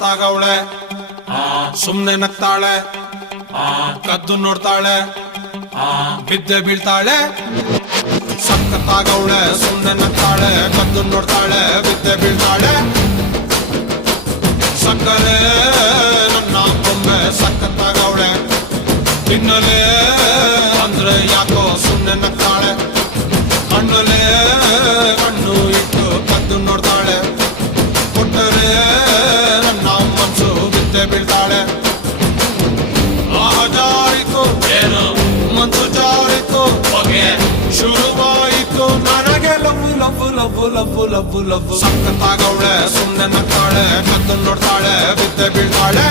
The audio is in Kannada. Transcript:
ಸಖತ್ತಾಗವಳೆ ಸುಮ್ನೆ ನಗ್ತಾಳೆ ಕದ್ದು ನೋಡ್ತಾಳೆ ಬಿದ್ದೆ ಬೀಳ್ತಾಳೆ ಸಖತ್ತಾಗವಳೆ ಸುಮ್ನೆ ನಗ್ತಾಳೆ ಕದ್ದು ನೋಡ್ತಾಳೆ ಬಿದ್ದೆ ಬೀಳ್ತಾಳೆ ಸಕ್ಕರೆ ನನ್ನ ಬೊಮ್ಮೆ ಸಖತ್ತಾಗವಳೆ ತಿನ್ನಲೇ ಅಂದ್ರೆ ಯಾಕೋ ಸುಮ್ನೆ ನಗ್ತಾಳೆ ಕಣ್ಣಲೆ ಕಣ್ಣು ಇಟ್ಟು ಕದ್ದು ನೋಡ್ತಾಳೆ ಕೊಟ್ಟರೆ ನನ್ನ ಮನ್ಸು ಬಿದ್ದೆ ಬೀಳ್ತಾಳೆ ಜಾರಿತು ಏನು ಮನ್ಸು ಜಾರಿತು ಹೊಗೆ ಶುರುವಾಯಿತು ನನಗೆ love love love love love love ಸಖತ್ತಾಗವಳೆ ಸುಮ್ನೆ ನಗ್ತಾಳೆ ಕದ್ದು ನೋಡ್ತಾಳೆ ಬಿದ್ದೆ ಬೀಳ್ತಾಳೆ